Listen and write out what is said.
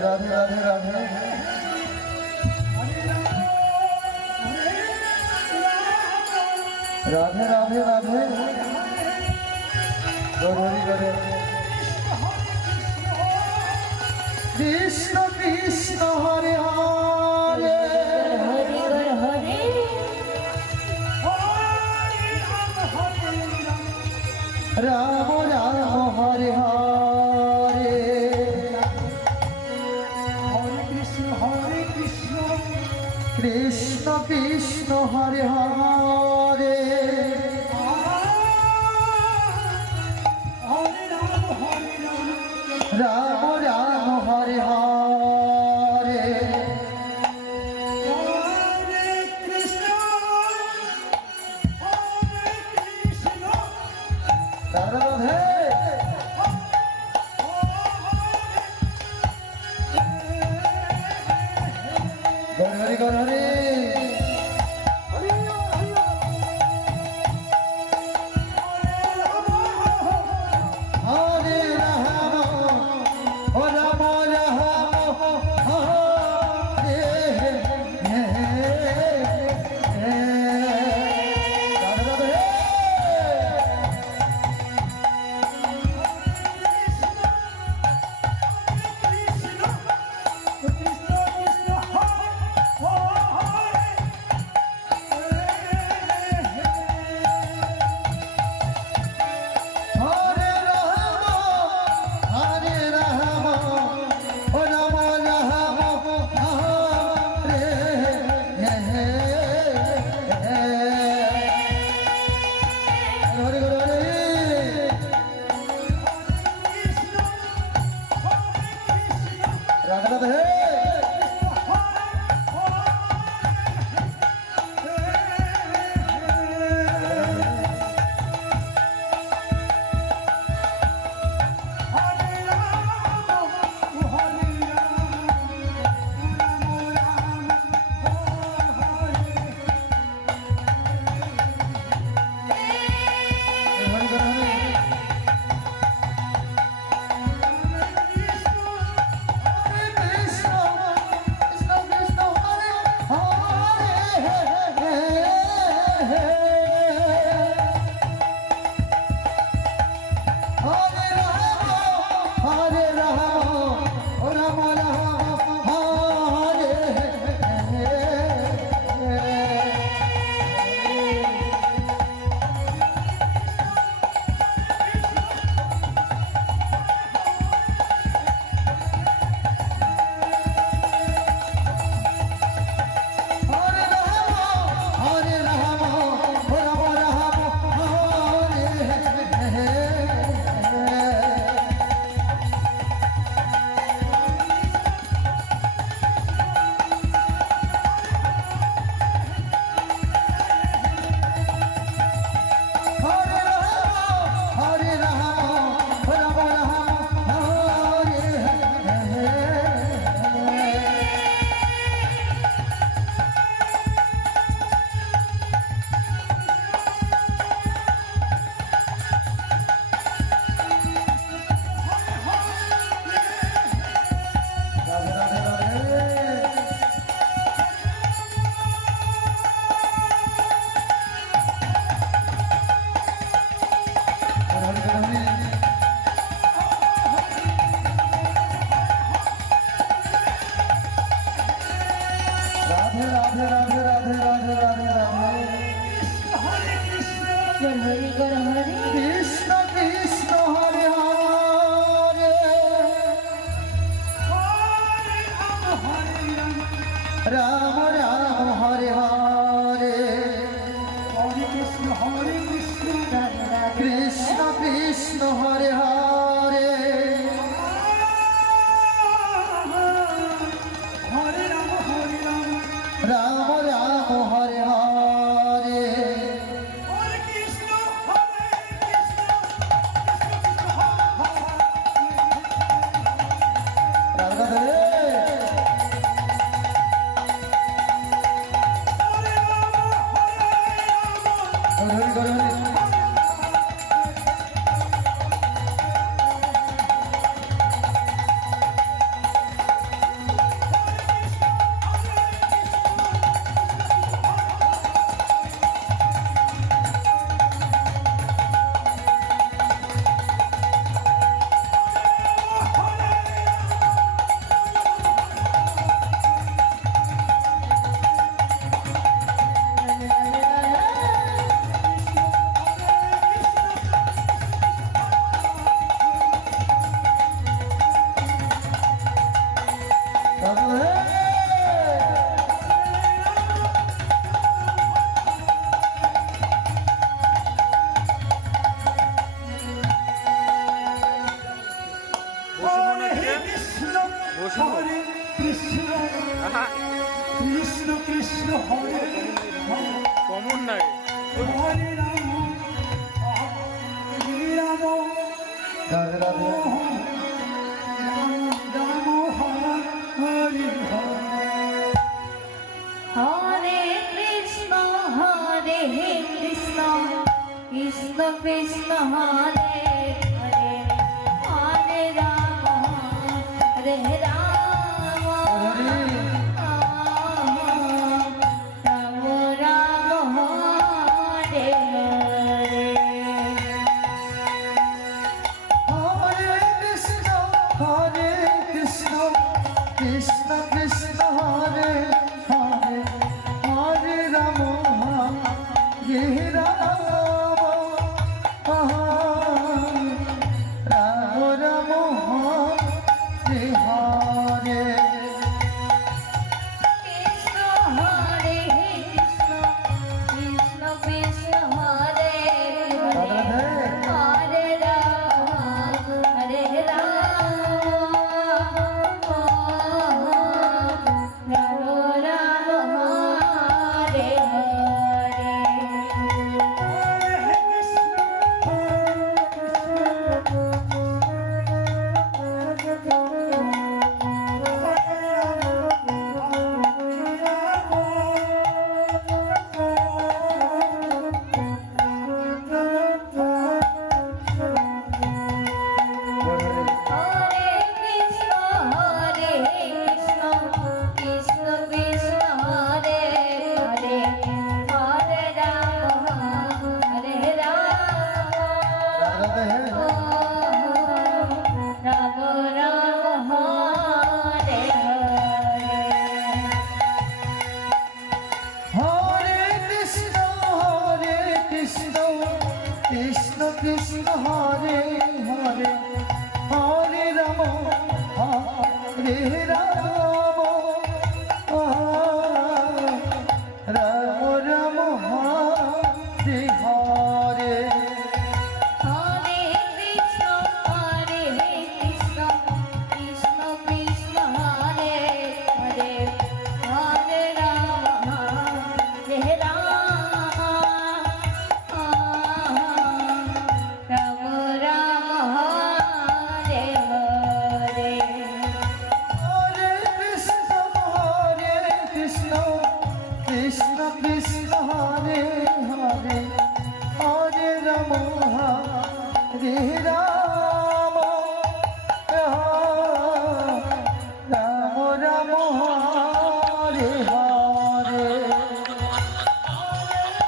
राधे राधे राधे राधे राधे राधे राधे गौरी गौरी कृष्ण कृष्ण हरे हरे हरे हरे राम राम हरे हरे कृष्ण कृष्ण हरे हरे राम राम हरे हरे राधे गौरी गौरी कृष्ण कृष्ण हरे हरे राम राम हरे हरे कृष्ण कृष्ण हरे हरे राम राम हरे हरे হরে কৃষ্ণ বসুন। হরে কৃষ্ণ কৃষ্ণ কৃষ্ণ হরে কমন নাই হরে রাম হরে রাম রাধে রাধে রাম রাম হরে হরে হরে কৃষ্ণ কৃষ্ণ কৃষ্ণ হরে হরে হরে রাম হরে রাম হরে রাম রাম হরে হরে হরে কৃষ্ণ কৃষ্ণ কৃষ্ণ হরে হরে হরে রাম হরে রাম রাম রাম হরে হরে কৃষ্ণ হরে কৃষ্ণ কৃষ্ণ কৃষ্ণ হরে হরে হরে রাম হরে রাম রাম রাম হরে হরে হরে কৃষ্ণ হরে কৃষ্ণ কৃষ্ণ কৃষ্ণ হরে হরে হরে রাম হরে রাম রাধে রাম রাম হরে হরে হরে কৃষ্ণ কৃষ্ণ কৃষ্ণ হরে হরে হরে রাম হরে রাম